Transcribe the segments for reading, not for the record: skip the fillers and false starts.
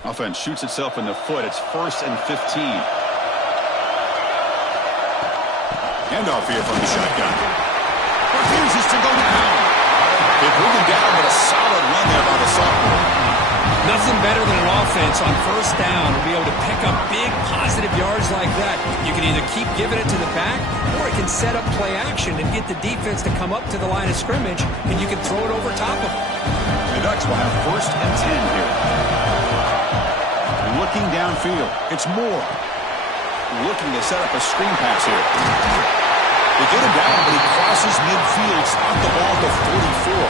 Offense shoots itself in the foot. It's 1st and 15. Handoff here from the shotgun. Refuses to go down. They bring him down with a solid run there by the sophomore. Nothing better than an offense on 1st down to be able to pick up big positive yards like that. You can either keep giving it to the back, or it can set up play action and get the defense to come up to the line of scrimmage, and you can throw it over top of them. The Ducks will have 1st and 10 here. Looking downfield. It's Moore. Looking to set up a screen pass here. They get him down, but he crosses midfield. Stop the ball to 44.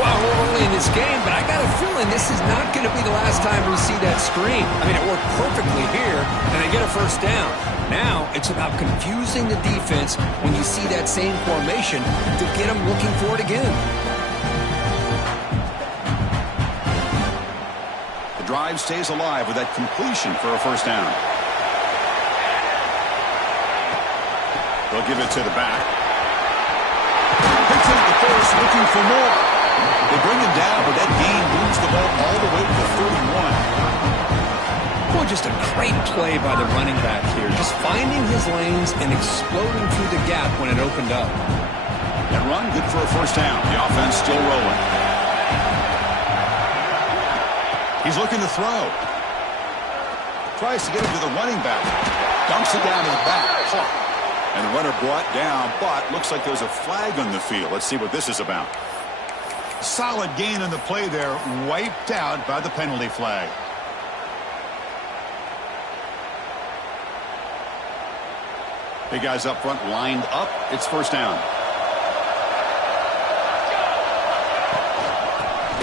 Well, we're early in this game, but I got a feeling this is not going to be the last time we see that screen. I mean, it worked perfectly here, and they get a 1st down. Now, it's about confusing the defense when you see that same formation to get them looking for it again. The drive stays alive with that completion for a 1st down. They'll give it to the back. Picks it at the first, looking for more. They bring him down, but that gain moves the ball all the way to the 31. Boy, just a great play by the running back here. Just finding his lanes and exploding through the gap when it opened up. That run, good for a 1st down. The offense still rolling. He's looking to throw. Tries to get it to the running back. Dumps it down to the back. And the runner brought down, but looks like there's a flag on the field. Let's see what this is about. Solid gain on the play there, wiped out by the penalty flag. Big guys up front lined up. It's 1st down.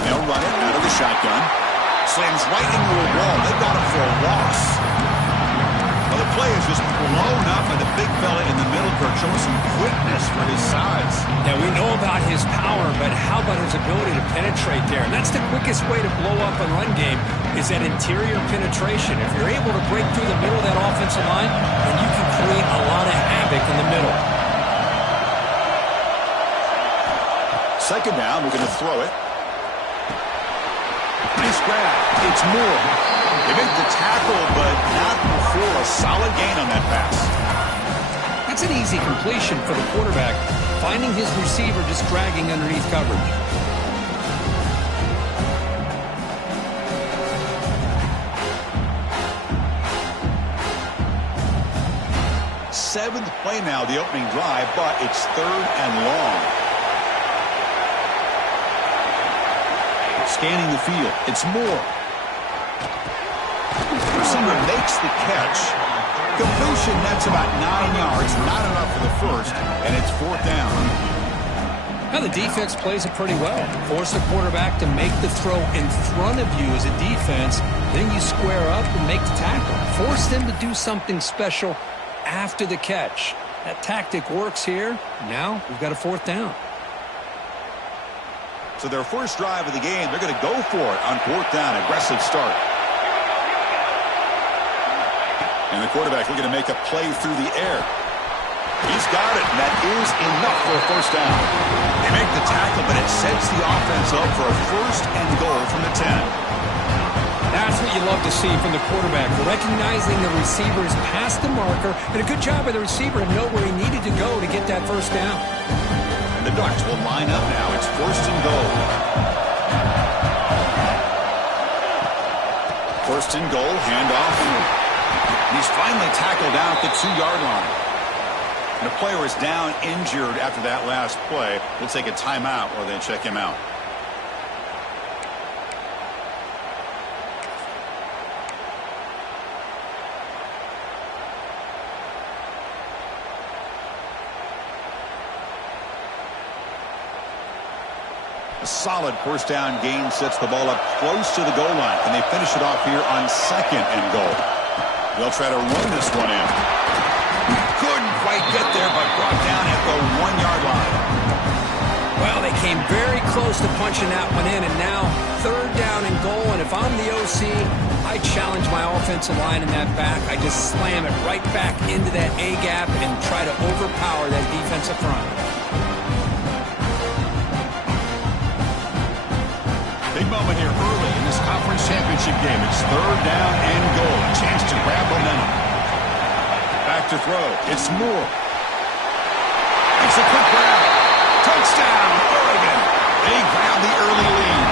They'll run it out of the shotgun. Slams right into a wall. They got it for a loss. Well, the play is just blown up by the big fella in the middle, Kirk, showing some quickness for his size. Yeah, we know about his power, but how about his ability to penetrate there? And that's the quickest way to blow up a run game, is that interior penetration. If you're able to break through the middle of that offensive line, then you can create a lot of havoc in the middle. 2nd down, we're going to throw it. Nice grab. It's Moore. They make the tackle, but not before a solid gain on that pass. That's an easy completion for the quarterback, finding his receiver just dragging underneath coverage. Seventh play now, the opening drive, but it's 3rd and long. Scanning the field. It's Moore. Receiver makes the catch. Completion, that's about 9 yards. Not enough for the 1st, and it's 4th down. Now the defense plays it pretty well. Force the quarterback to make the throw in front of you as a defense. Then you square up and make the tackle. Force them to do something special after the catch. That tactic works here. Now we've got a 4th down. So their first drive of the game, they're going to go for it on 4th down. Aggressive start. And the quarterback looking to make a play through the air. He's got it, and that is enough for a 1st down. They make the tackle, but it sets the offense up for a 1st and goal from the 10. That's what you love to see from the quarterback, recognizing the receivers past the marker, and a good job by the receiver to know where he needed to go to get that 1st down. The Ducks will line up now. It's 1st and goal. 1st and goal, handoff. He's finally tackled down at the 2-yard line. And the player is down injured after that last play. We'll take a timeout while they check him out. A solid 1st down gain sets the ball up close to the goal line. And they finish it off here on 2nd and goal. They'll try to run this one in. Couldn't quite get there, but brought down at the 1-yard line. Well, they came very close to punching that one in, and now 3rd down and goal. And if I'm the OC, I challenge my offensive line in that back. I just slam it right back into that A-gap and try to overpower that defensive front. Big moment here early in this conference championship game. It's third down and goal. A chance to grab momentum. Back to throw. It's Moore. It's a quick grab. Touchdown, Oregon. They grab the early lead.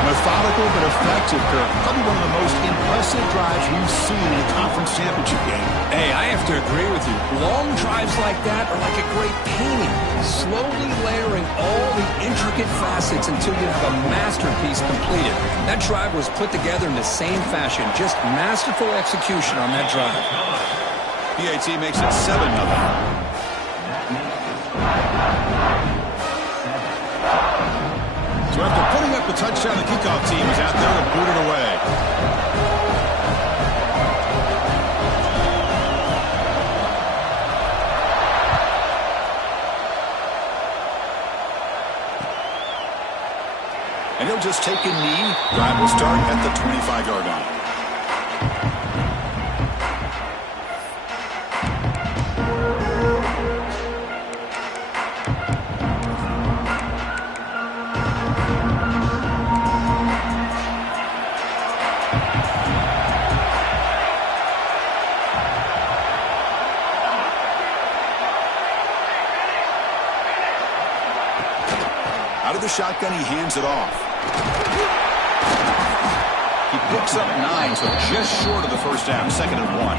Methodical but effective, Kirk. Probably one of the most impressive drives we've seen in a conference championship game. Hey, I have to agree with you. Long drives like that are like a great painting. Slowly layering all the intricate facets until you have a masterpiece completed. That drive was put together in the same fashion. Just masterful execution on that drive. PAT makes it 7-0. So after putting up the touchdown, the kickoff team is out there to boot it away. And he'll just take a knee. Drive will start at the 25-yard line. Out of the shotgun, he hands it off. He picks up 9, so just short of the first down, 2nd and 1.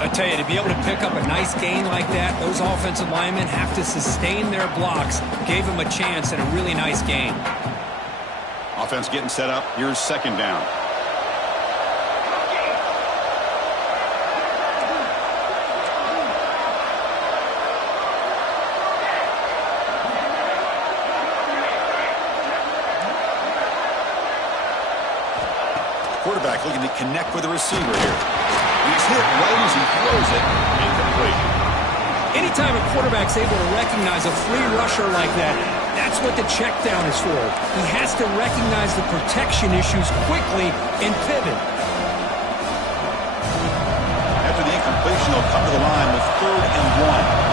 I tell you, to be able to pick up a nice gain like that, those offensive linemen have to sustain their blocks. Gave him a chance and a really nice gain. Offense getting set up. Here's 2nd down. Quarterback looking to connect with the receiver here. He's hit right as he throws it. Incomplete. Anytime a quarterback's able to recognize a free rusher like that, that's what the check down is for. He has to recognize the protection issues quickly and pivot. After the incompletion, they'll come to the line with 3rd and 1.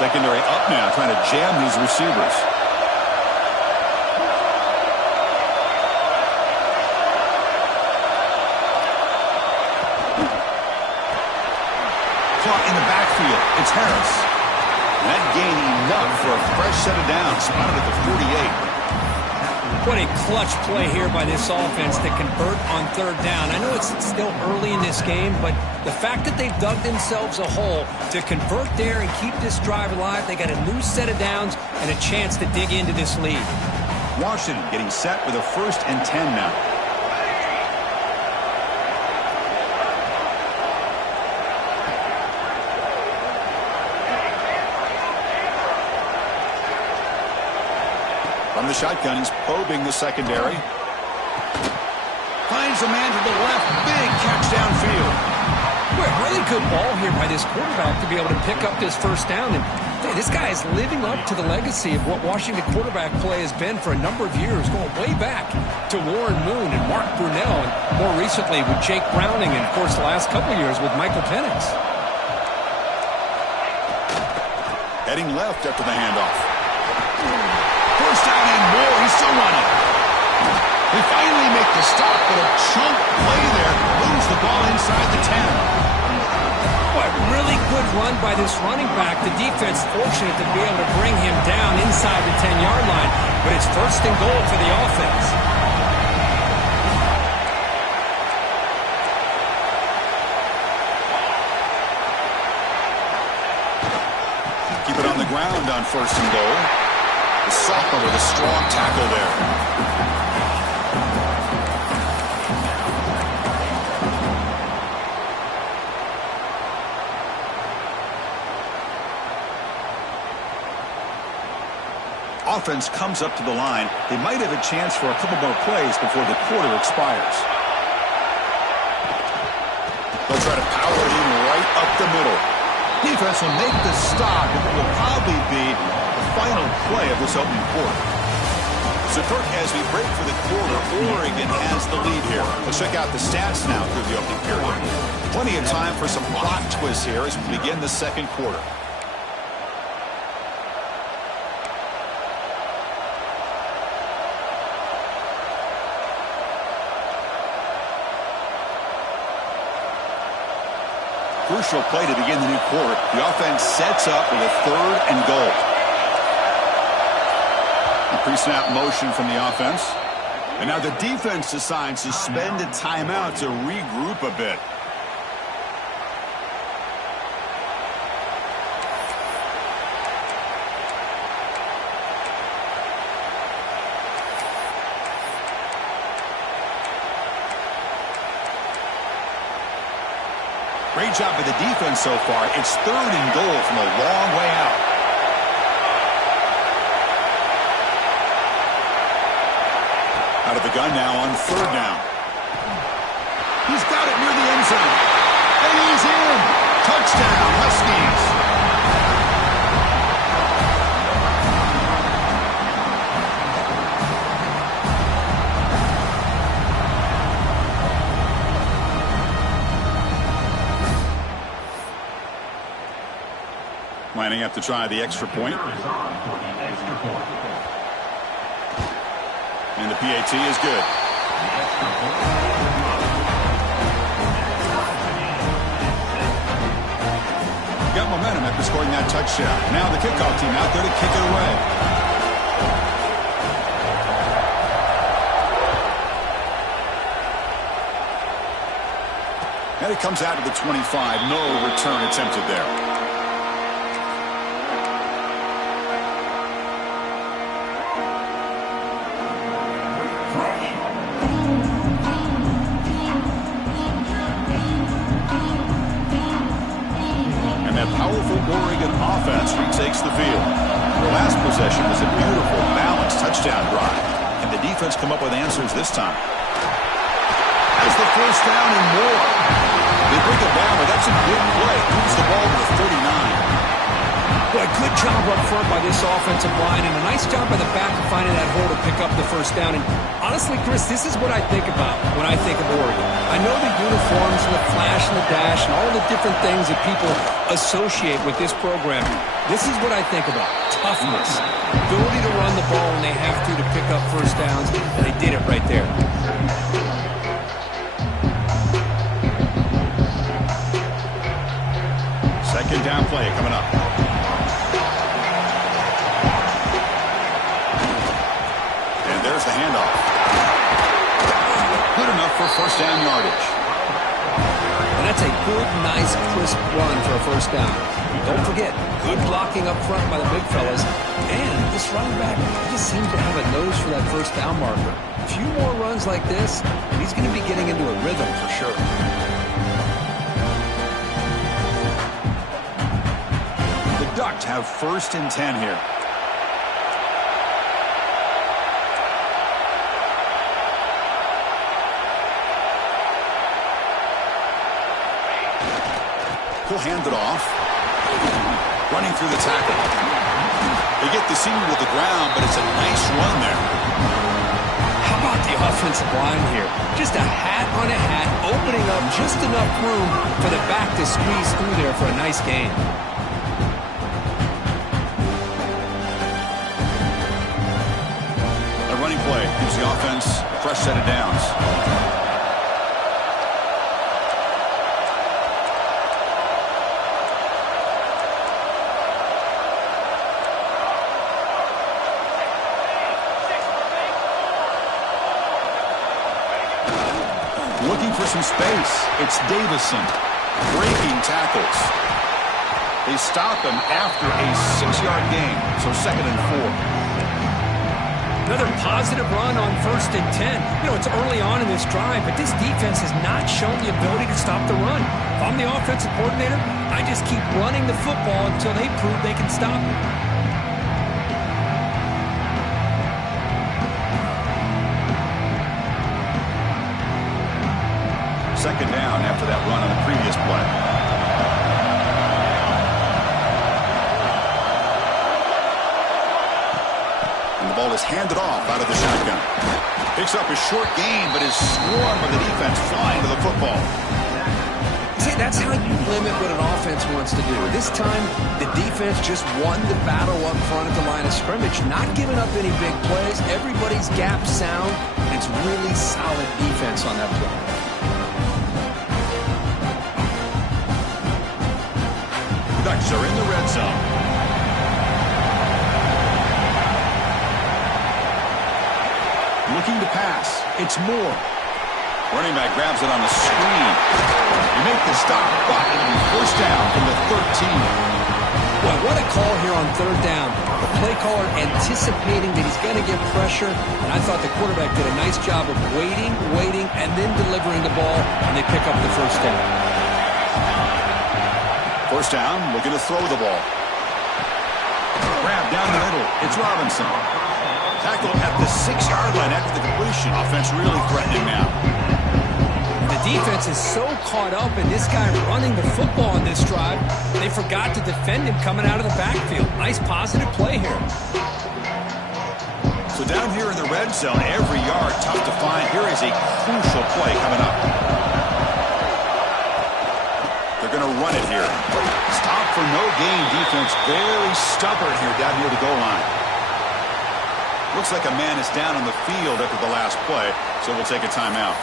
Secondary up now, trying to jam these receivers. Caught in the backfield. It's Harris. And that gain enough for a fresh set of downs. Spotted at the 48. What a clutch play here by this offense to convert on 3rd down. I know it's still early in this game, but the fact that they've dug themselves a hole to convert there and keep this drive alive, they got a new set of downs and a chance to dig into this lead. Washington getting set with a 1st and 10 now. From the shotgun, he's probing the secondary. Finds a man to the left. Big catch downfield. Well, really good ball here by this quarterback to be able to pick up this 1st down. And hey, this guy is living up to the legacy of what Washington quarterback play has been for a number of years, going way back to Warren Moon and Mark Brunell, and more recently with Jake Browning, and, of course, the last couple of years with Michael Penix. Heading left after the handoff. 1st down and more. He's still running. They finally make the stop, but a chunk play there. Moves the ball inside the 10. What really good run by this running back. The defense fortunate to be able to bring him down inside the 10-yard line, but it's 1st and goal for the offense. Keep it on the ground on 1st and goal. The sophomore with a strong tackle there. Offense comes up to the line. They might have a chance for a couple more plays before the quarter expires. They'll try to power it in right up the middle. Defense will make the stop, and it will probably be the final play of this opening quarter. So, Kirk, as we break for the quarter, Oregon has the lead here. Let's check out the stats now through the opening period. Plenty of time for some plot twists here as we begin the second quarter. Crucial play to begin the new quarter. The offense sets up with a 3rd and goal. Pre-snap motion from the offense. And now the defense decides to spend a timeout to regroup a bit. Great job by the defense so far. It's 3rd and goal from a long way out. Out of the gun now on 3rd down. He's got it near the end zone. And he's in. Touchdown, Huskies. Lining up to try the extra point. And the PAT is good. Got momentum after scoring that touchdown. Now the kickoff team out there to kick it away. And it comes out to the 25. No return attempted there. Oregon offense retakes the field. Their last possession was a beautiful, balanced touchdown drive. And the defense come up with answers this time. Has the 1st down and more. They bring it down, but that's a good play. Moves the ball to the 39. Boy, good job up front by this offensive line, and a nice job by the back of finding that hole to pick up the 1st down. And honestly, Chris, this is what I think about when I think of Oregon. I know the uniforms and the flash and the dash and all the different things that people associate with this program. This is what I think about. Toughness. Ability to run the ball when they have to pick up 1st downs, and they did it right there. Second down play coming up. There's the handoff. Good enough for 1st down yardage. And that's a good, nice, crisp run for a 1st down. Don't forget, good blocking up front by the big fellas. And this running back just seems to have a nose for that 1st down marker. A few more runs like this, and he's going to be getting into a rhythm for sure. The Ducks have 1st and 10 here. He'll hand it off. Running through the tackle. They get the senior to the ground, but it's a nice run there. How about the offensive line here? Just a hat on a hat, opening up just enough room for the back to squeeze through there for a nice gain. A running play gives the offense a fresh set of downs. Looking for some space. It's Davison breaking tackles. They stop him after a 6-yard gain, so 2nd and 4. Another positive run on 1st and 10. You know, it's early on in this drive, but this defense has not shown the ability to stop the run. If I'm the offensive coordinator, I just keep running the football until they prove they can stop it. Second down after that run on the previous play. And the ball is is handed off out of the shotgun. Picks up a short gain, but is swarmed by the defense flying to the football. See, that's how you limit what an offense wants to do. This time, the defense just won the battle up front at the line of scrimmage, not giving up any big plays. Everybody's gap sound. It's really solid defense on that play. The Ducks are in the red zone. Looking to pass. It's Moore. Running back grabs it on the screen. You make the stop, but it'll be first down from the 13. Boy, what a call here on third down. The play caller anticipating that he's going to get pressure, and I thought the quarterback did a nice job of waiting, and then delivering the ball, and they pick up the first down. First down, looking to throw the ball. Grab down the middle. It's Robinson. Tackle at the 6-yard line after the completion. Offense really threatening now. The defense is so caught up in this guy running the football on this drive, they forgot to defend him coming out of the backfield. Nice positive play here. So down here in the red zone, every yard tough to find. Here is a crucial play coming up. They're going to run it here. Stop for no gain. Defense very stubborn here down near the goal line. Looks like a man is down on the field after the last play, so we'll take a timeout.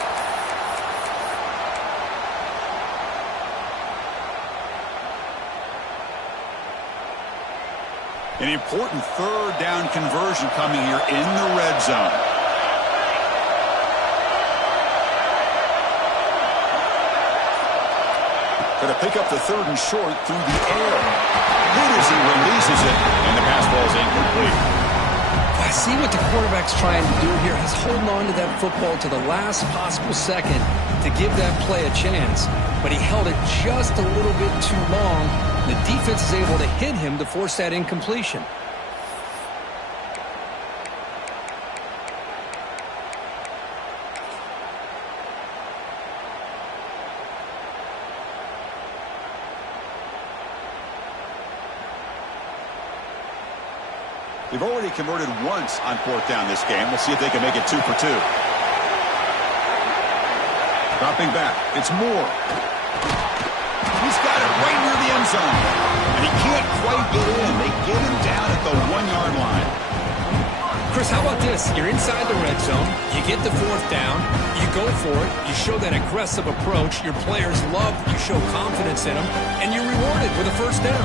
An important third down conversion coming here in the red zone. Going to pick up the third and short through the air. Good as he releases it, and the pass ball is incomplete. I see what the quarterback's trying to do here. He's holding on to that football to the last possible second to give that play a chance. But he held it just a little bit too long. The defense is able to hit him to force that incompletion. They've already converted once on fourth down this game. We'll see if they can make it 2 for 2. Dropping back. It's Moore. He's got it right near the end zone. And he can't quite get in. They get him down at the 1-yard line. Chris, how about this? You're inside the red zone. You get the fourth down. You go for it. You show that aggressive approach. Your players love that you show confidence in them. And you're rewarded with a first down.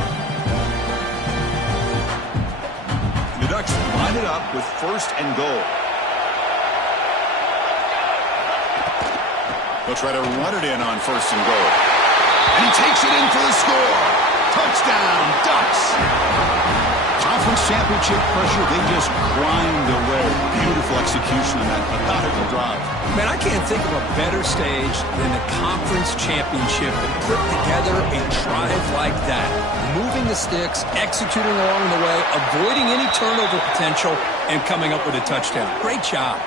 The Ducks line it up with first and goal. They'll try to run it in on first and goal. And he takes it in for the score. Touchdown, Ducks. Conference championship pressure, they just grind away. Beautiful execution on that methodical drive. Man, I can't think of a better stage than the conference championship to put together a drive like that. Moving the sticks, executing along the way, avoiding any turnover potential, and coming up with a touchdown. Great job.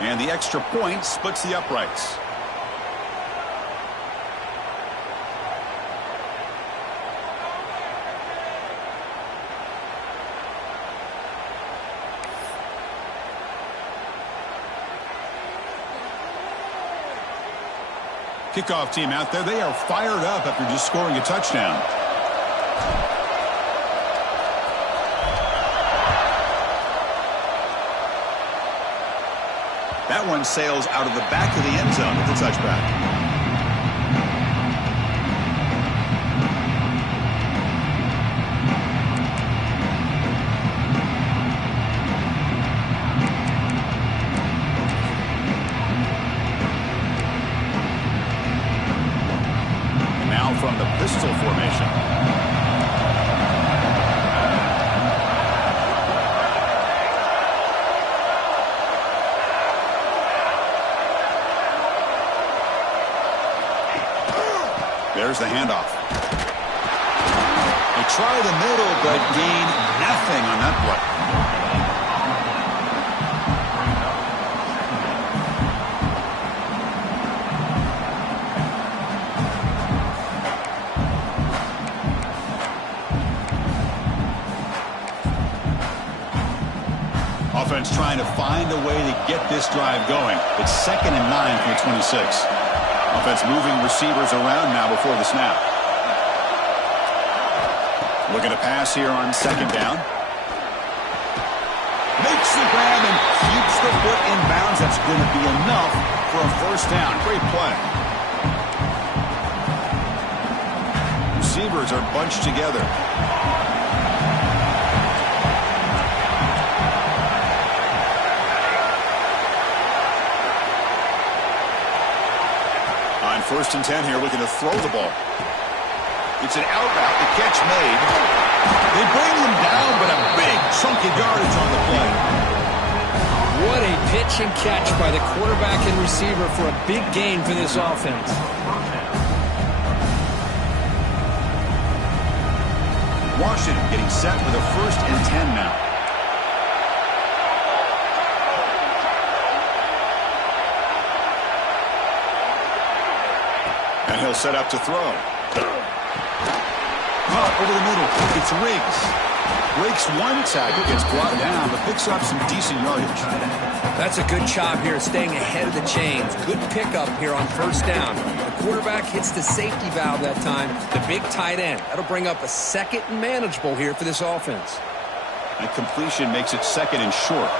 And the extra point splits the uprights. Kickoff team out there, they are fired up after just scoring a touchdown. That one sails out of the back of the end zone with the touchback. From the pistol formation. There's the handoff. They try the middle, but gain nothing on that play. trying to find a way to get this drive going. It's 2nd and 9 from the 26. Offense moving receivers around now before the snap. Looking to pass here on 2nd down. Makes the grab and keeps the foot in bounds. That's going to be enough for a 1st down. Great play. Receivers are bunched together. On 1st and 10 here, looking to throw the ball. It's an out route. The catch made. They bring them down, but a big chunk of yardage on the play. What a pitch and catch by the quarterback and receiver for a big gain for this offense. Washington getting set with a 1st and 10 now. And he'll set up to throw. Over the middle. It's Riggs. Breaks one tackle, gets brought down, but picks up some decent yardage. That's a good job here, staying ahead of the chains. Good pickup here on 1st down. The quarterback hits the safety valve that time. The big tight end. That'll bring up a 2nd and manageable here for this offense. And completion makes it 2nd and short.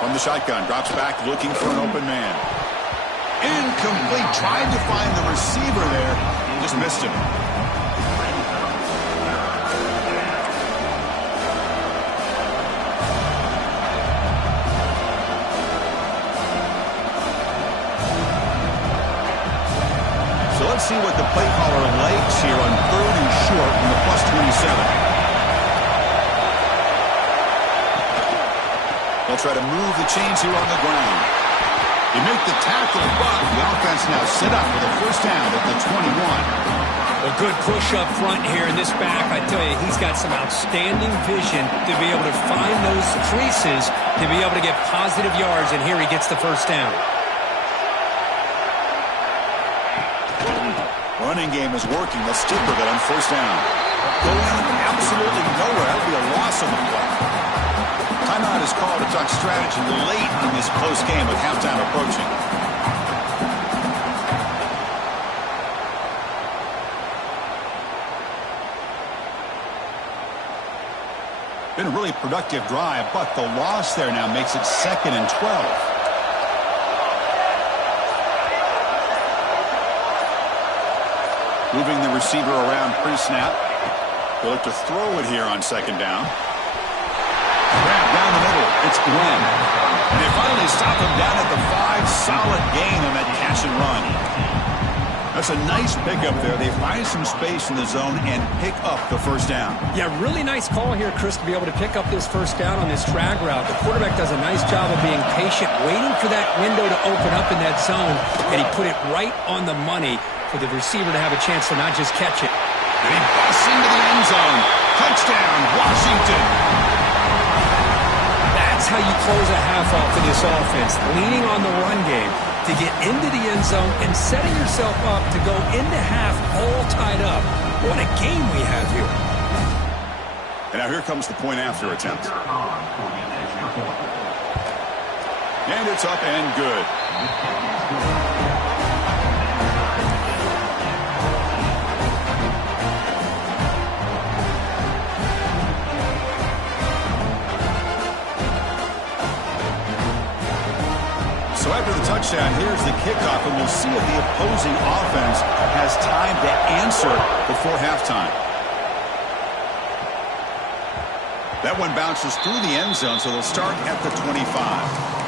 From the shotgun, drops back looking for an open man. Incomplete, tried to find the receiver there, just missed him. So let's see what the play caller likes here on 3rd and short from the +27. They'll try to move the chains here on the ground. They make the tackle, but the offense now set up with a 1st down at the 21. A good push up front here in this back. I tell you, he's got some outstanding vision to be able to find those creases, to be able to get positive yards, and here he gets the 1st down. Running game is working. Let's stick with it on 1st down. Going absolutely nowhere. That'll be a loss on the play. Timeout is called to talk strategy late in this close game with halftime approaching. Been a really productive drive, but the loss there now makes it 2nd and 12. Moving the receiver around pre-snap. They'll look to throw it here on 2nd down. Grab down the middle. It's Glenn. And they finally stop him down at the 5. Solid gain on that catch and run. That's a nice pickup there. They find some space in the zone and pick up the 1st down. Yeah, really nice call here, Chris, to be able to pick up this 1st down on this drag route. The quarterback does a nice job of being patient, waiting for that window to open up in that zone, and he put it right on the money for the receiver to have a chance to not just catch it. And he busts into the end zone. Touchdown, Washington. That's how you close a half off of this offense, leaning on the run game to get into the end zone and setting yourself up to go into half all tied up. What a game we have here. And now here comes the point after attempt. And it's up and good. So after the touchdown, here's the kickoff, and we'll see if the opposing offense has time to answer before halftime. That one bounces through the end zone, so they'll start at the 25.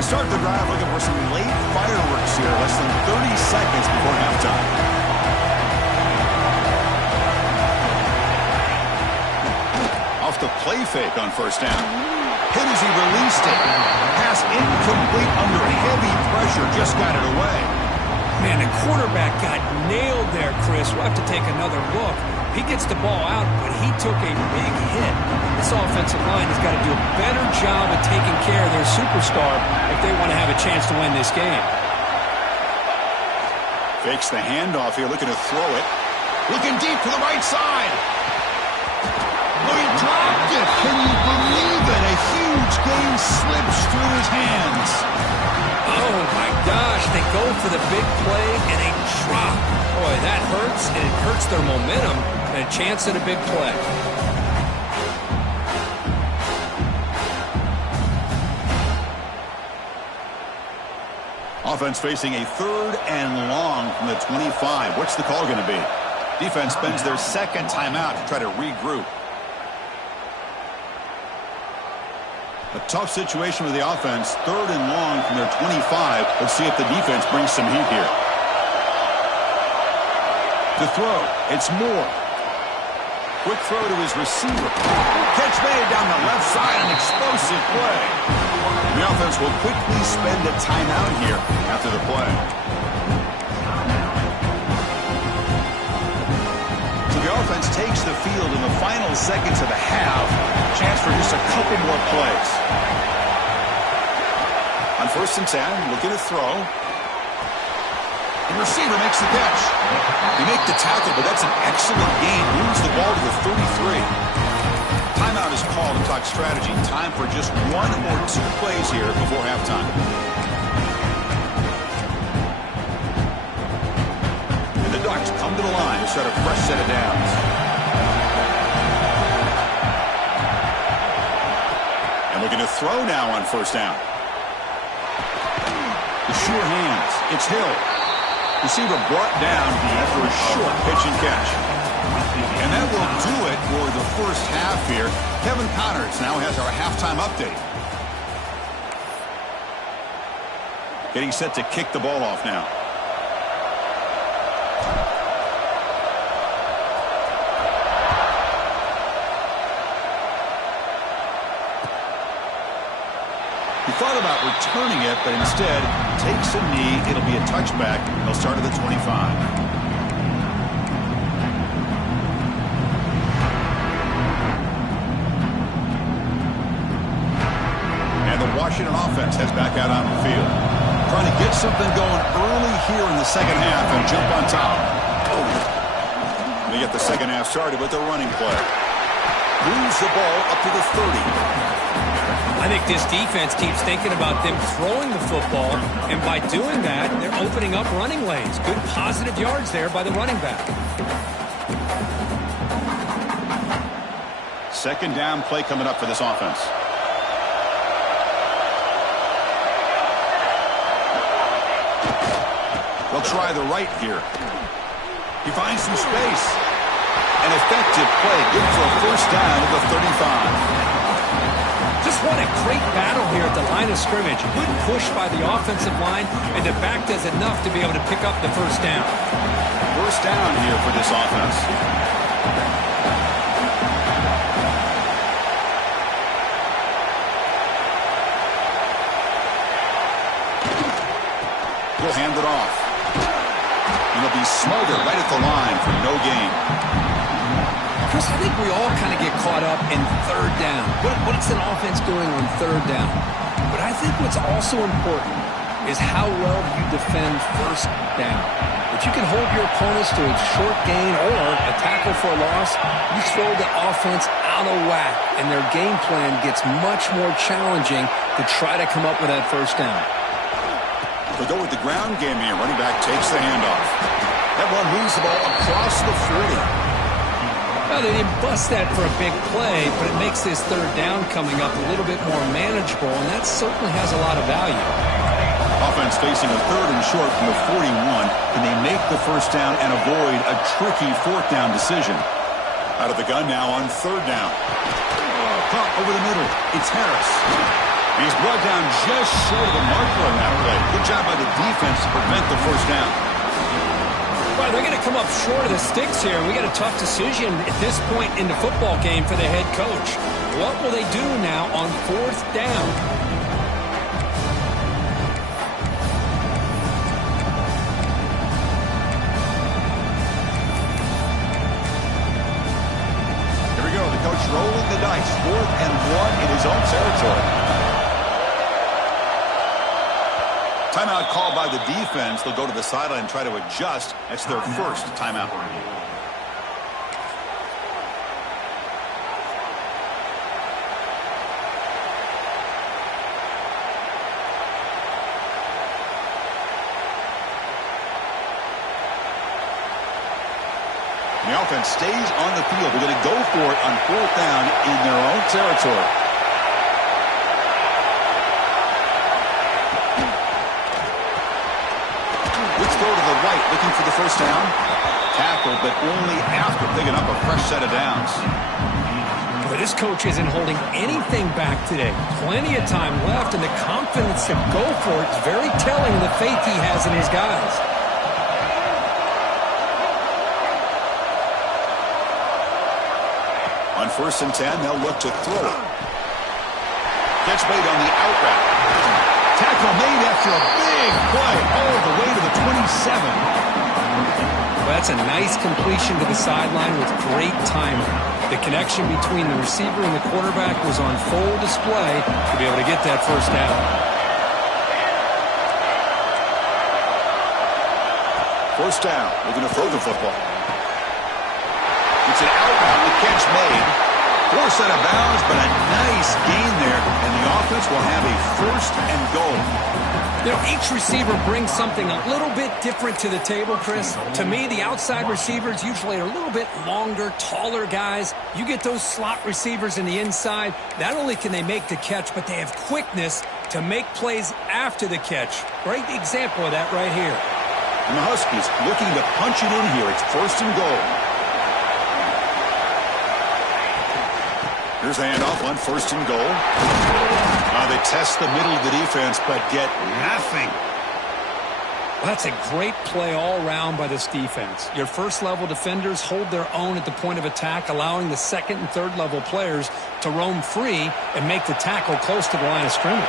Start the drive looking for some late fireworks here. Less than 30 seconds before halftime. Off the play fake on 1st down. Hit as he released it. Pass incomplete under heavy pressure. Just got it away. Man, the quarterback got nailed there, Chris. We'll have to take another look. He gets the ball out, but he took a big hit. This offensive line has got to do a better job of taking care of their superstar if they want to have a chance to win this game. Fakes the handoff here, looking to throw it. Looking deep to the right side. Oh, he dropped it. Can you believe it? A huge game slips through his hands. Oh, my gosh. They go for the big play and a drop. Boy, that hurts, and it hurts their momentum and a chance at a big play. Offense facing a 3rd and long from the 25. What's the call going to be? Defense spends their second timeout to try to regroup. A tough situation with the offense. 3rd and long from their 25. Let's see if the defense brings some heat here. To throw, it's Moore. Quick throw to his receiver. Catch made down the left side, an explosive play. The offense will quickly spend a timeout here after the play. So the offense takes the field in the final seconds of the half. Chance for just a couple more plays. On 1st and 10, looking to throw. The receiver makes the catch. They make the tackle, but that's an excellent gain. Moves the ball to the 33. Timeout is called to talk strategy. Time for just 1 or 2 plays here before halftime. And the Ducks come to the line to start a fresh set of downs. And looking to throw now on 1st down. The sure hands. It's Hill. Receiver brought down after a short pitch and catch. And that will do it for the first half here. Kevin Connors now has our halftime update. Getting set to kick the ball off now. He thought about returning it, but instead takes a knee. It'll be a touchback. They'll start at the 25. And the Washington offense heads back out on the field. Trying to get something going early here in the second half and jump on top. They get the second half started with the running play. Moves the ball up to the 30. I think this defense keeps thinking about them throwing the football, and by doing that, they're opening up running lanes. Good positive yards there by the running back. Second down play coming up for this offense. They'll try the right here. He finds some space. An effective play, good for a first down at the 35. Just won a great battle here at the line of scrimmage. Good push by the offensive line, and the back does enough to be able to pick up the first down. First down here for this offense. He'll hand it off. And he'll be smothered right at the line for no gain. Chris, I think we all kind of get caught up in 3rd down. What's an offense doing on 3rd down? But I think what's also important is how well you defend 1st down. If you can hold your opponents to a short gain or a tackle for a loss, you throw the offense out of whack, and their game plan gets much more challenging to try to come up with that 1st down. They'll go with the ground game here. Running back takes the handoff. That one moves the ball across the 40. Well, they didn't bust that for a big play, but it makes this 3rd down coming up a little bit more manageable, and that certainly has a lot of value. Offense facing a 3rd and short from the 41. Can they make the first down and avoid a tricky 4th down decision? Out of the gun now on 3rd down. Caught over the middle. It's Harris. He's brought down just short of the marker on that play. Good job by the defense to prevent the first down. Well, they're going to come up short of the sticks here. We got a tough decision at this point in the football game for the head coach. What will they do now on 4th down? Here we go. The coach rolling the dice. 4th and 1 in his own territory. Timeout called by the defense. They'll go to the sideline and try to adjust. That's their first timeout. The offense stays on the field. They're going to go for it on 4th down in their own territory. Throw to the right, looking for the first down. Tackle, but only after picking up a fresh set of downs. But this coach isn't holding anything back today. Plenty of time left, and the confidence to go for it is very telling of the faith he has in his guys. On 1st and 10, they'll look to throw it. Catch made on the out route. Tackle made after a big play all the way to the 27. Well, that's a nice completion to the sideline with great timing. The connection between the receiver and the quarterback was on full display to be able to get that first down. First down, looking to throw the football. It's an out route, the catch made. Forced out of bounds, but a nice gain there, and the offense will have a 1st and goal. You know, each receiver brings something a little bit different to the table, Chris. To me, the outside receivers usually are a little bit longer, taller guys. You get those slot receivers in the inside, not only can they make the catch, but they have quickness to make plays after the catch. Great example of that right here. And the Huskies looking to punch it in here. It's 1st and goal. Here's a handoff on 1st and goal. They test the middle of the defense, but get nothing. Well, that's a great play all around by this defense. Your first-level defenders hold their own at the point of attack, allowing the second- and third-level players to roam free and make the tackle close to the line of scrimmage.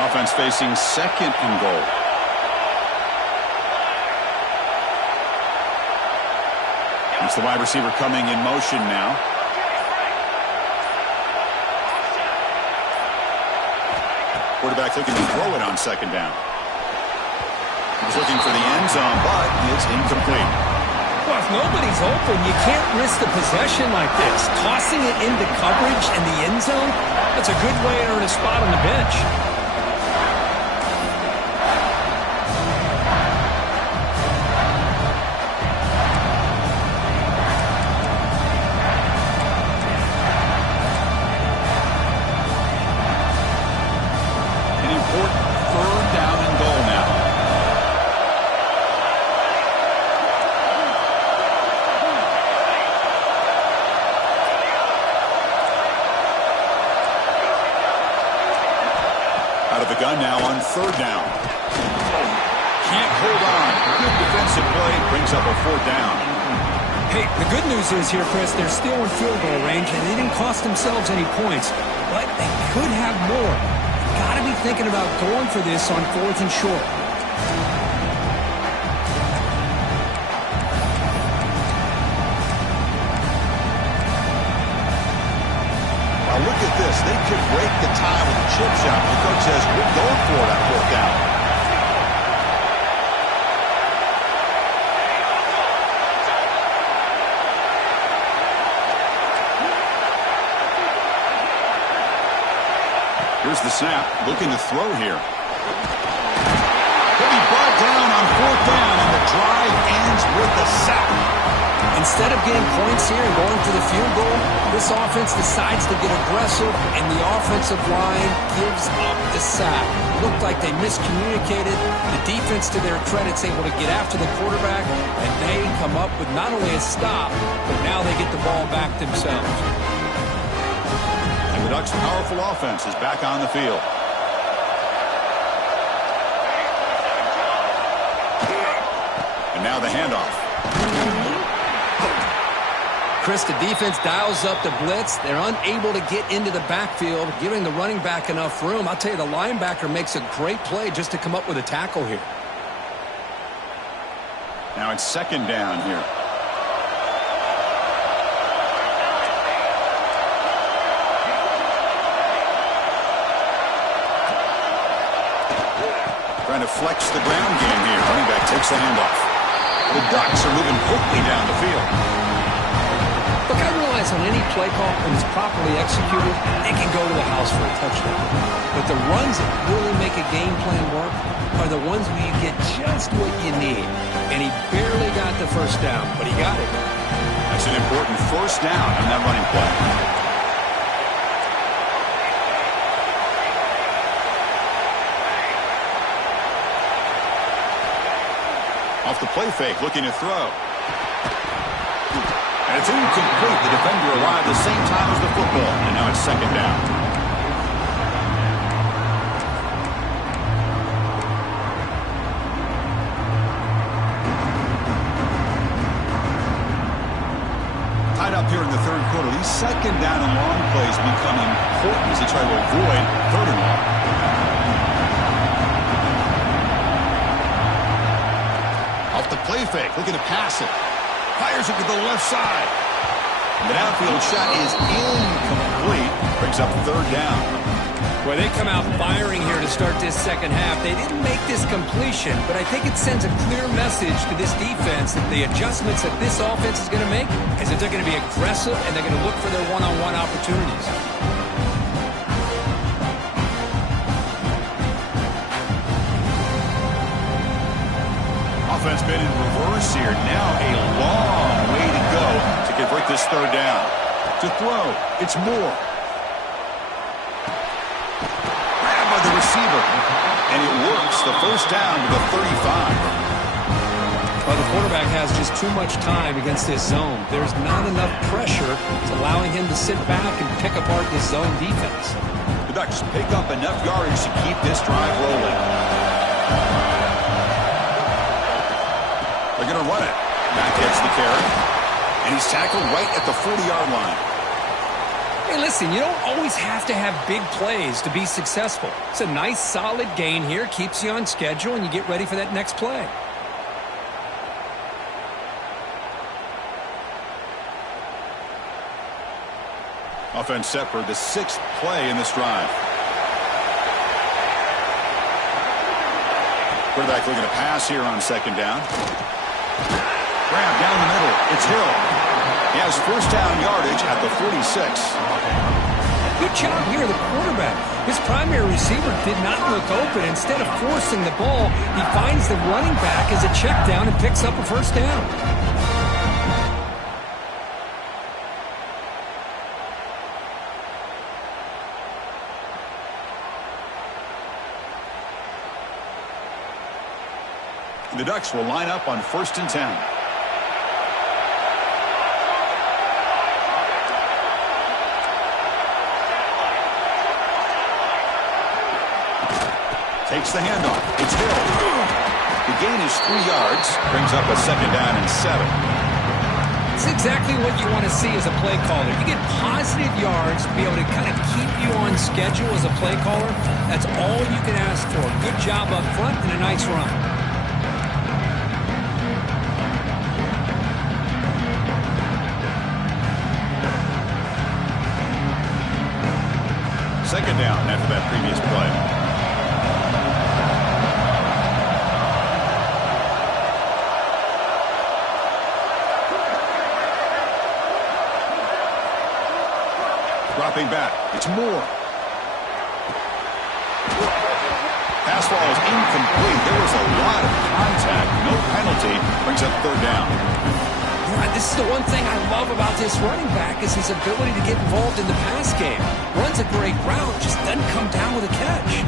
Offense facing 2nd and goal. It's the wide receiver coming in motion now. Quarterback looking to throw it on 2nd down. He's looking for the end zone, but it's incomplete. Well, if nobody's open, you can't risk the possession like this. Tossing it into coverage in the end zone, that's a good way to earn a spot on the bench. Gun now on 3rd down. Can't hold on. Good defensive play. Brings up a 4th down. Hey, the good news is here, Chris, they're still in field goal range, and they didn't cost themselves any points. But they could have more. Got to be thinking about going for this on 4th and short. Look at this. They could break the tie with a chip shot. The coach says, we're going for it on 4th down. Here's the snap. Looking to throw here. He'll be brought down on 4th down, and the drive ends with the sack. Instead of getting points here and going for the field goal, this offense decides to get aggressive, and the offensive line gives up the sack. Looked like they miscommunicated. The defense, to their credit, is able to get after the quarterback, and they come up with not only a stop, but now they get the ball back themselves. And the Ducks' powerful offense is back on the field. And now the handoff. Chris, the defense dials up the blitz. They're unable to get into the backfield, giving the running back enough room. I'll tell you, the linebacker makes a great play just to come up with a tackle here. Now it's second down here. Trying to flex the ground game here. Running back takes the handoff. The Ducks are moving quickly down the field. Look, I realize on any play call, when it's properly executed, it can go to the house for a touchdown. But the runs that really make a game plan work are the ones where you get just what you need. And he barely got the first down, but he got it. That's an important first down on that running play. Off the play fake, looking to throw. And it's incomplete. The defender arrived the same time as the football. And now it's second down. Tied up here in the third quarter. These second down and long plays become important as they try to avoid third and long. Off the play fake, looking to pass it. Fires it to the left side. The downfield shot is incomplete. Brings up third down. Well, they come out firing here to start this second half. They didn't make this completion, but I think it sends a clear message to this defense that the adjustments that this offense is going to make is that they're going to be aggressive and they're going to look for their one-on-one opportunities. Offense been in reverse here. Now a long way to go to convert this third down. To throw, it's Moore. Grabbed by the receiver. And it works. The first down to the 35. Well, the quarterback has just too much time against this zone. There's not enough pressure. It's allowing him to sit back and pick apart this zone defense. The Ducks pick up enough yardage to keep this drive rolling. They're going to run it. Back gets the carry. And he's tackled right at the 40-yard line. Hey, listen, you don't always have to have big plays to be successful. It's a nice, solid gain here. Keeps you on schedule, and you get ready for that next play. Offense set for the sixth play in this drive. Quarterback looking to pass here on second down. Grab down the middle. It's Hill. He has first down yardage at the 46. Good job here, the quarterback. His primary receiver did not look open. Instead of forcing the ball, he finds the running back as a check down and picks up a first down. The Ducks will line up on 1st and 10. Takes the handoff. It's Hill. The gain is 3 yards. Brings up a second down and 7. It's exactly what you want to see as a play caller. You get positive yards to be able to kind of keep you on schedule as a play caller. That's all you can ask for. Good job up front and a nice run. Second down after that previous play. Dropping back. It's Moore. Pass ball is incomplete. There was a lot of contact. No penalty. Brings up third down. This is the one thing I love about this running back is his ability to get involved in the pass game. Runs a great route, just doesn't come down with a catch.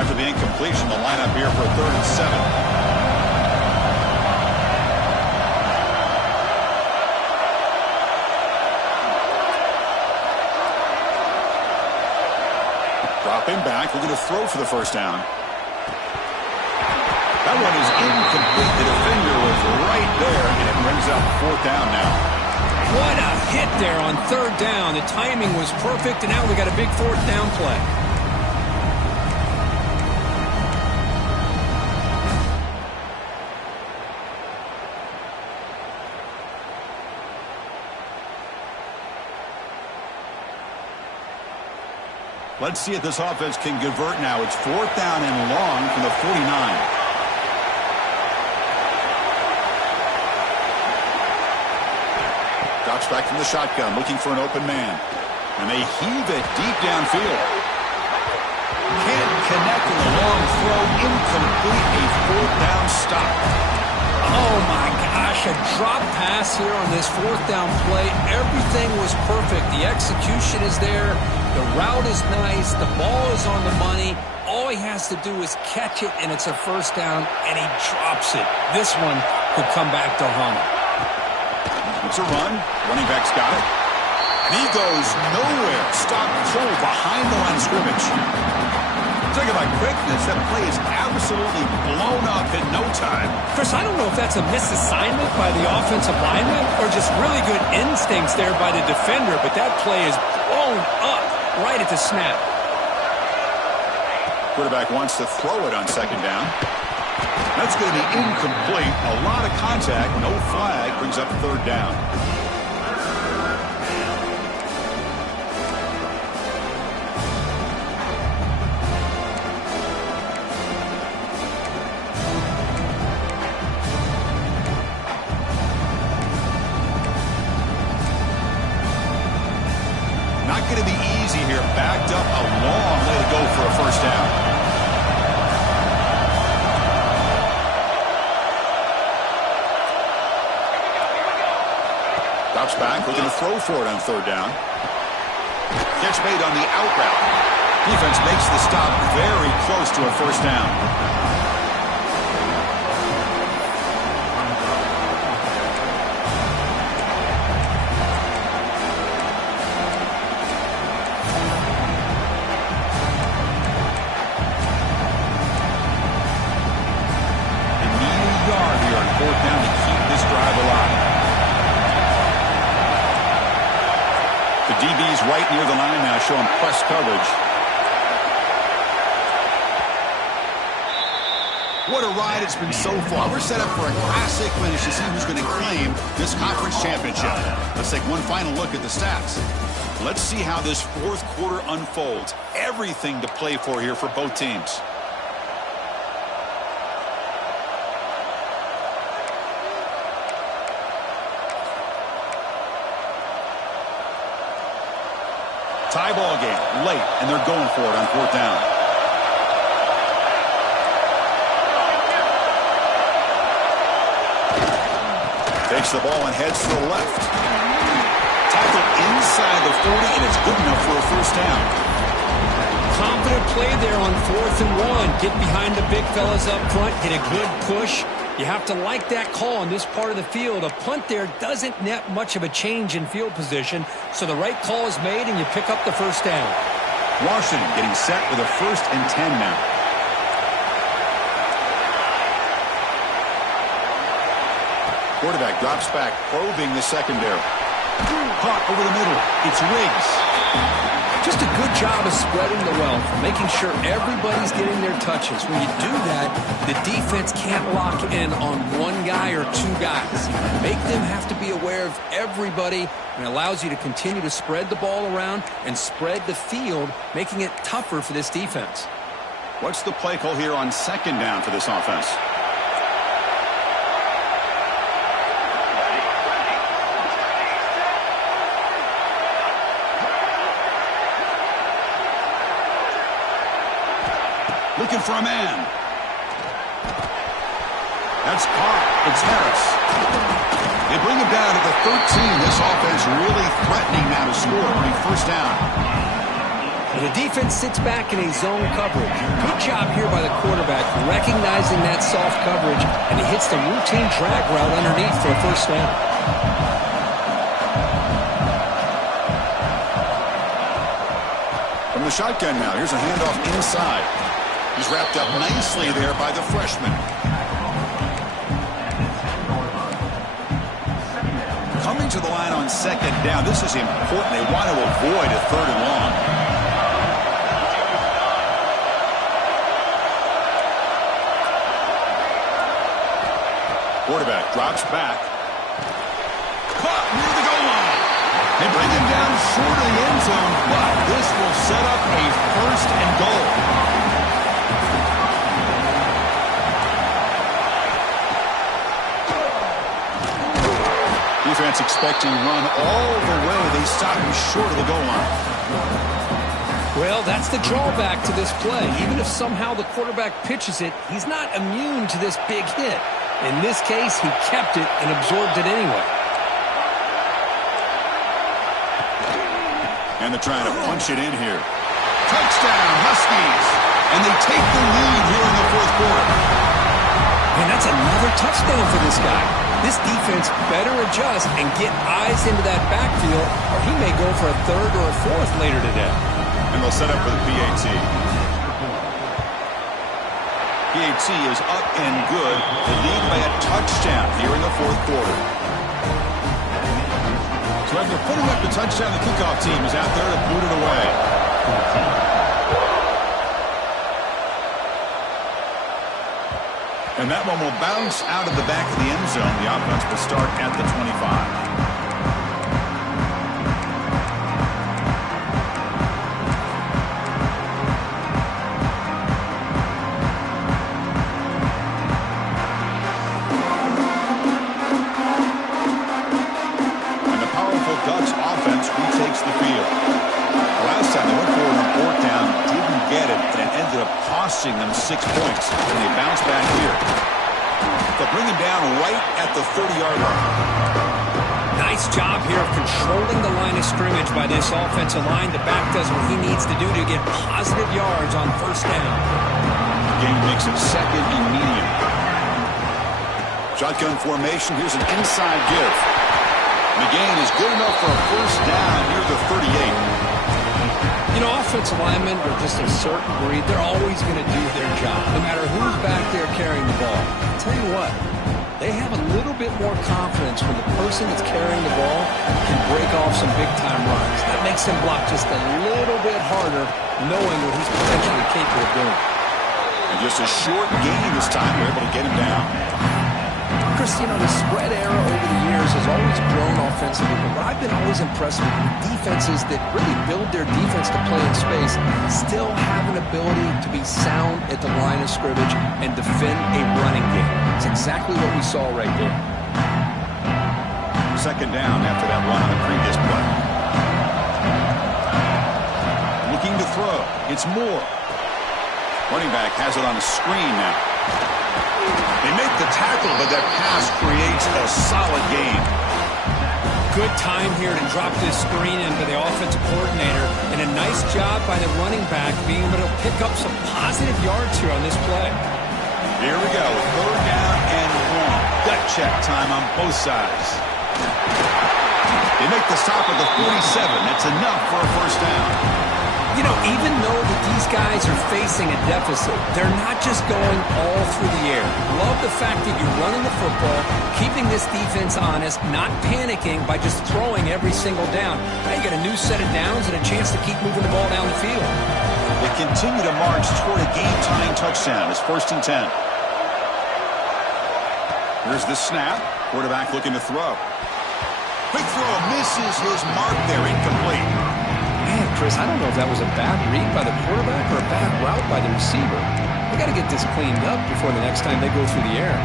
After the incompletion, the lineup here for a 3rd and 7. Drop him back. We're going to throw for the first down. That one is incomplete. The defender was right there, and it brings up fourth down now. What a hit there on third down. The timing was perfect, and now we got a big fourth down play. Let's see if this offense can convert now. It's fourth down and long from the 49. Drops back from the shotgun, looking for an open man. And they heave it deep downfield. Can't connect in the long throw. Incomplete. A fourth down stop. Oh, my gosh. A drop pass here on this fourth down play. Everything was perfect. The execution is there. The route is nice. The ball is on the money. All he has to do is catch it, and it's a first down, and he drops it. This one could come back to haunt him. It's a run. Running back's got it. And he goes nowhere. Stopped cold behind the line of scrimmage. Talking about quickness, that play is absolutely blown up in no time. Chris, I don't know if that's a misassignment by the offensive lineman or just really good instincts there by the defender, but that play is blown up right at the snap. Quarterback wants to throw it on second down. That's going to be incomplete. A lot of contact, no flag, brings up third down. Not going to be easy here. Backed up a long way to go for a first down. Drops back, looking to throw for it on third down. Catch made on the out route. Defense makes the stop very close to a first down. They need a yard here on fourth down to keep this drive alive. The DB's right near the line now, showing press coverage. What a ride it's been so far. We're set up for a classic finish to see who's going to claim this conference championship. Let's take one final look at the stats. Let's see how this fourth quarter unfolds. Everything to play for here for both teams. Tie ball game late, and they're going for it on fourth down. Takes the ball and heads to the left. Tackle inside the 40, and it's good enough for a first down. Confident play there on 4th and 1. Get behind the big fellas up front, get a good push. You have to like that call on this part of the field. A punt there doesn't net much of a change in field position, so the right call is made, and you pick up the first down. Washington getting set with a 1st and 10 now. Quarterback drops back, probing the secondary. Caught over the middle. It's Riggs. Just a good job of spreading the wealth, making sure everybody's getting their touches. When you do that, the defense can't lock in on one guy or two guys. Make them have to be aware of everybody, and allows you to continue to spread the ball around and spread the field, making it tougher for this defense. What's the play call here on second down for this offense? Looking for a man. That's caught. It's Harris. They bring him down to the 13. This offense really threatening now to score on a first down. And the defense sits back in a zone coverage. Good job here by the quarterback, recognizing that soft coverage, and he hits the routine drag route underneath for a first down. From From the shotgun now, here's a handoff inside. He's wrapped up nicely there by the freshman. Coming to the line on second down. This is important. They want to avoid a third and long. Quarterback drops back. Caught near the goal line. They bring him down short of the end zone, but this will set up a first and goal. Defense expecting run all the way. They stop him short of the goal line. Well, that's the drawback to this play. Even if somehow the quarterback pitches it, he's not immune to this big hit. In this case, he kept it and absorbed it anyway. And they're trying to punch it in here. Touchdown, Huskies. And they take the lead here in the fourth quarter. And that's another touchdown for this guy. This defense better adjust and get eyes into that backfield, or he may go for a third or a fourth later today. And they'll set up for the PAT. PAT is up and good. They lead by a touchdown here in the fourth quarter. So after putting up the touchdown, the kickoff team is out there to boot it away. And that one will bounce out of the back of the end zone. The offense will start at the 25. And the powerful Ducks offense retakes the field. Last time they went for an fourth down, didn't get it, and it ended up costing them 6 points. And they bounce back here. They'll bring him down right at the 30-yard line. Nice job here of controlling the line of scrimmage by this offensive line. The back does what he needs to do to get positive yards on first down. Game makes it second and medium. Shotgun formation. Here's an inside give. And the gain is good enough for a first down near the 38. You know, offensive linemen are just a certain breed. They're always going to do their job, no matter who's back there carrying the ball. I'll tell you what, they have a little bit more confidence when the person that's carrying the ball can break off some big-time runs. That makes them block just a little bit harder, knowing what he's potentially capable of doing. And just a short gain this time. We're able to get him down. Chris, you know, the spread era over the years has always grown offensively, but what I've been always impressed with defenses that really build their defense to play in space still have an ability to be sound at the line of scrimmage and defend a running game. It's exactly what we saw right there. Second down after that run on the previous play. Looking to throw. It's Moore. Running back has it on a screen now. They make the tackle, but that pass creates a solid gain. Good time here to drop this screen in by the offensive coordinator, and a nice job by the running back being able to pick up some positive yards here on this play. Here we go. Third down and long. Gut check time on both sides. They make the stop at the 47. That's enough for a first down. You know, even though that these guys are facing a deficit, they're not just going all through the air. Love the fact that you're running the football, keeping this defense honest, not panicking by just throwing every single down. Now you get a new set of downs and a chance to keep moving the ball down the field. They continue to march toward a game-tying touchdown. It's first and 10. Here's the snap. Quarterback looking to throw. Quick throw misses his mark there. Incomplete. Man, Chris, I don't know if that was a bad read by the quarterback or a bad route by the receiver. We got to get this cleaned up before the next time they go through the air.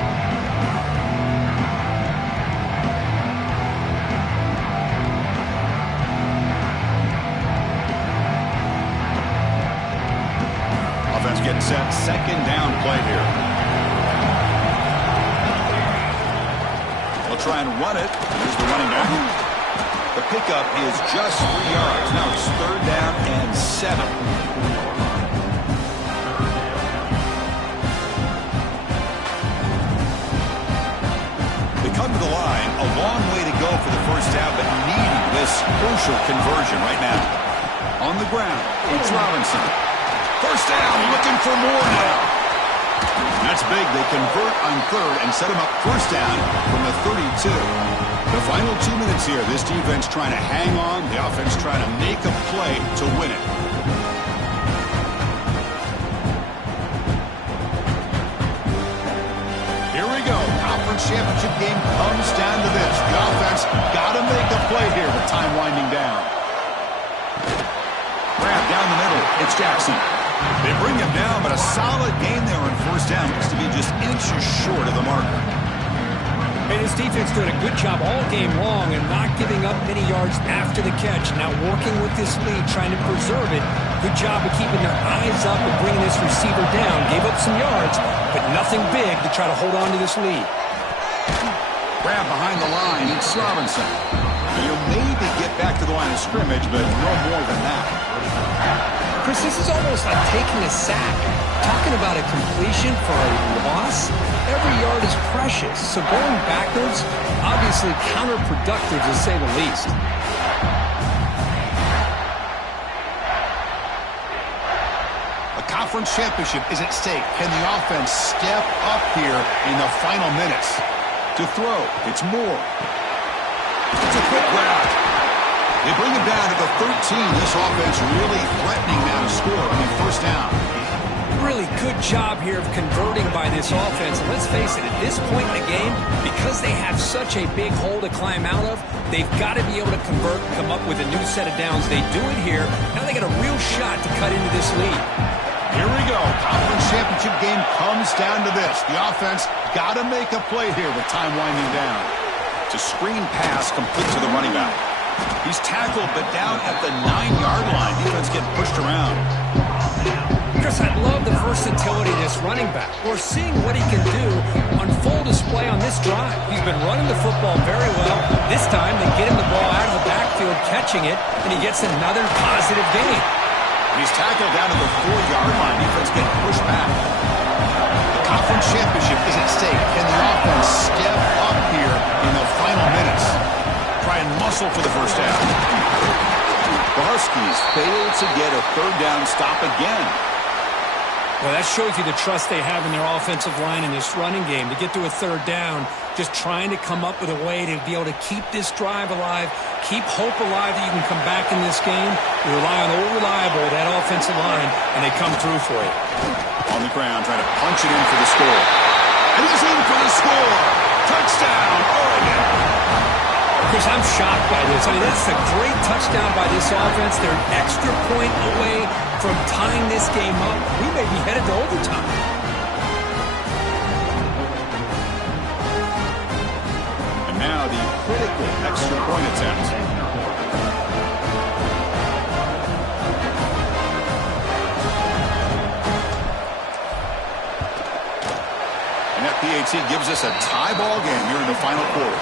Offense getting set. Second down play here. They'll try and run it. There's the running back. The pickup is just 3 yards. Now it's third down and 7. They come to the line. A long way to go for the first down, but needing this crucial conversion right now. On the ground, it's Robinson. First down, looking for more now. That's big. They convert on third and set him up first down from the 32. The final 2 minutes here. This defense trying to hang on. The offense trying to make a play to win it. Here we go. Conference championship game comes down to this. The offense got to make a play here with time winding down. Grab down the middle. It's Jackson. They bring him down, but a solid gain there on first down. Looks to be just inches short of the marker. And his defense doing a good job all game long and not giving up many yards after the catch. Now working with this lead, trying to preserve it. Good job of keeping their eyes up and bringing this receiver down. Gave up some yards, but nothing big to try to hold on to this lead. Grab behind the line. It's Robinson. You'll maybe get back to the line of scrimmage, but no more than that. Chris, this is almost like taking a sack. Talking about a completion for a loss, every yard is precious. So going backwards, obviously counterproductive to say the least. A conference championship is at stake. Can the offense step up here in the final minutes? To throw, it's Moore. It's a quick route. They bring him down to the 13. This offense really threatening now to score. First down. Really good job here of converting by this offense. And let's face it, at this point in the game, because they have such a big hole to climb out of, they've got to be able to convert, come up with a new set of downs. They do it here. Now they got a real shot to cut into this lead. Here we go. Conference championship game comes down to this. The offense got to make a play here with time winding down. It's a screen pass complete to the running back. He's tackled, but down at the 9-yard line. Defense getting pushed around. Chris, I love the versatility of this running back. We're seeing what he can do on full display on this drive. He's been running the football very well. This time, they get him the ball out of the backfield, catching it, and he gets another positive gain. He's tackled down to the 4-yard line. Defense getting pushed back. The conference championship is at stake. Can the offense step up here in the final minutes? Try and muscle for the first down. The Huskies failed to get a third down stop again. Well, that shows you the trust they have in their offensive line in this running game. To get to a third down, just trying to come up with a way to be able to keep this drive alive, keep hope alive that you can come back in this game. You rely on old reliable, that offensive line, and they come through for you. On the ground, trying to punch it in for the score. And he's in for the score. Touchdown, Oregon. Chris, I'm shocked by this. That's a great touchdown by this offense. They're an extra point away from tying this game up. We may be headed to overtime. And now the critical extra point attempt. And that PAT gives us a tie ball game here in the final quarter.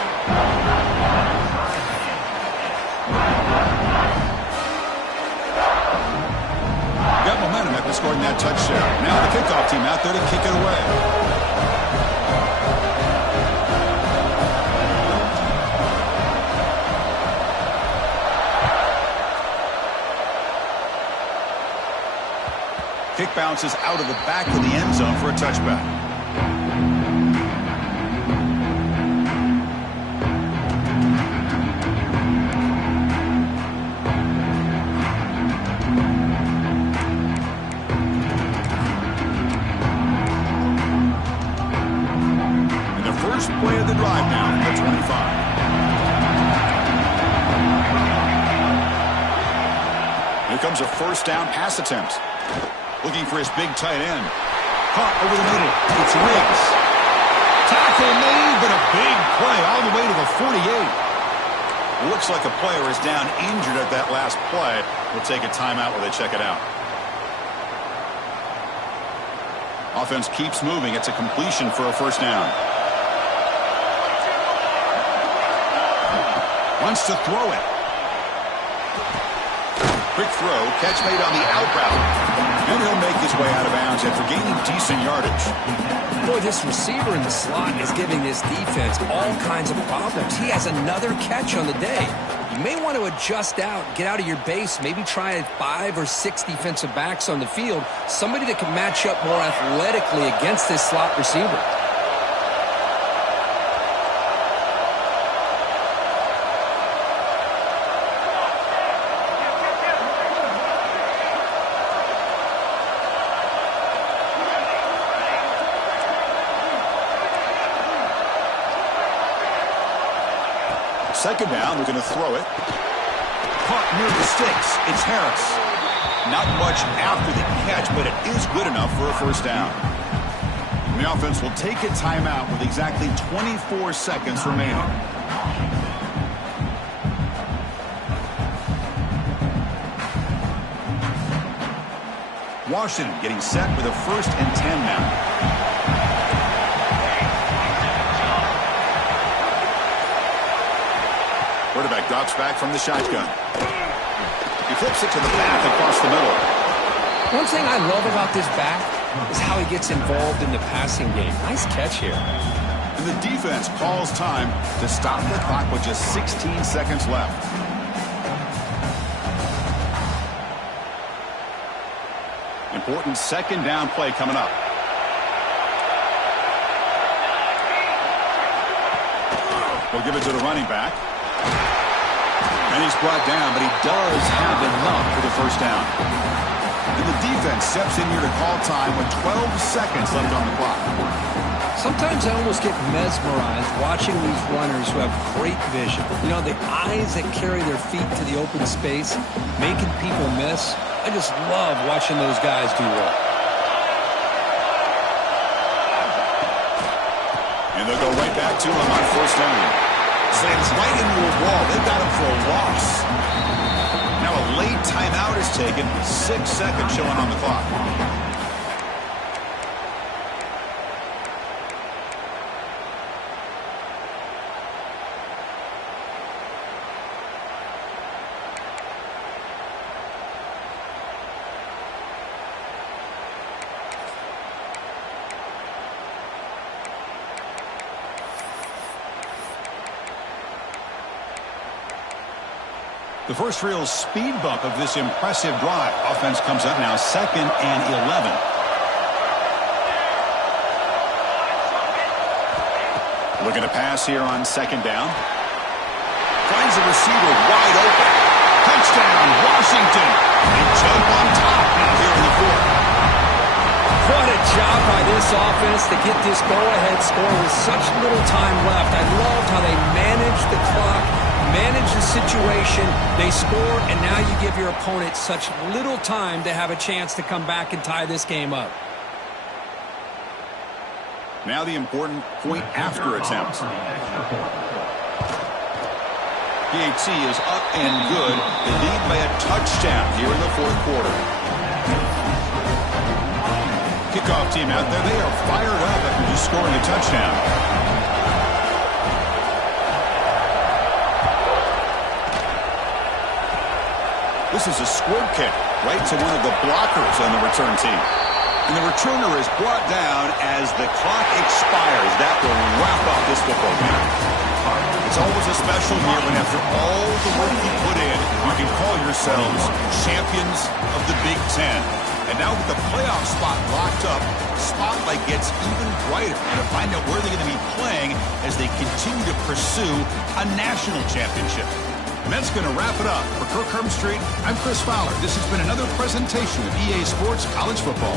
Got momentum after scoring that touchdown. Now the kickoff team out there to kick it away. Kick bounces out of the back of the end zone for a touchback. Play of the drive now at 25. Here comes a first down pass attempt. Looking for his big tight end. Caught over the middle. It's Riggs. Tackle made, but a big play all the way to the 48. Looks like a player is down injured at that last play. We'll take a timeout while they check it out. Offense keeps moving. It's a completion for a first down. Wants to throw it. Quick throw, catch made on the out route. And he'll make his way out of bounds after gaining decent yardage. Boy, this receiver in the slot is giving this defense all kinds of problems. He has another catch on the day. You may want to adjust out, get out of your base, maybe try 5 or 6 defensive backs on the field, somebody that can match up more athletically against this slot receiver. Second down, they're going to throw it. Caught near the sticks. It's Harris. Not much after the catch, but it is good enough for a first down. And the offense will take a timeout with exactly 24 seconds remaining. Washington getting set with a 1st and 10 now. Quarterback drops back from the shotgun. He flips it to the back across the middle. One thing I love about this back is how he gets involved in the passing game. Nice catch here. And the defense calls time to stop the clock with just 16 seconds left. Important second down play coming up. We'll give it to the running back. And he's brought down, but he does have enough for the first down. And the defense steps in here to call time with 12 seconds left on the clock. Sometimes I almost get mesmerized watching these runners who have great vision. You know, the eyes that carry their feet to the open space, making people miss. I just love watching those guys do work. And they'll go right back to him on first down. Slams right into a wall. They've got him for a loss. Now a late timeout is taken. 6 seconds showing on the clock. The first real speed bump of this impressive drive. Offense comes up now 2nd and 11. Looking to pass here on 2nd down. Finds the receiver wide open. Touchdown, Washington. They jump on top now here in the 4th. What a job by this offense to get this go-ahead score with such little time left. I loved how they managed the clock, managed the situation. They score, and now you give your opponent such little time to have a chance to come back and tie this game up. Now the important point after attempt. PAT is up and good. They lead by a touchdown here in the 4th quarter. Kickoff team out there, they are fired up after just scoring a touchdown. This is a squib kick right to one of the blockers on the return team. And the returner is brought down as the clock expires. That will wrap up this football game. It's always a special year when after all the work you put in, you can call yourselves champions of the Big Ten. And now with the playoff spot locked up, spotlight gets even brighter to find out where they're going to be playing as they continue to pursue a national championship. And that's going to wrap it up. For Kirk Herbstreit, I'm Chris Fowler. This has been another presentation of EA Sports College Football.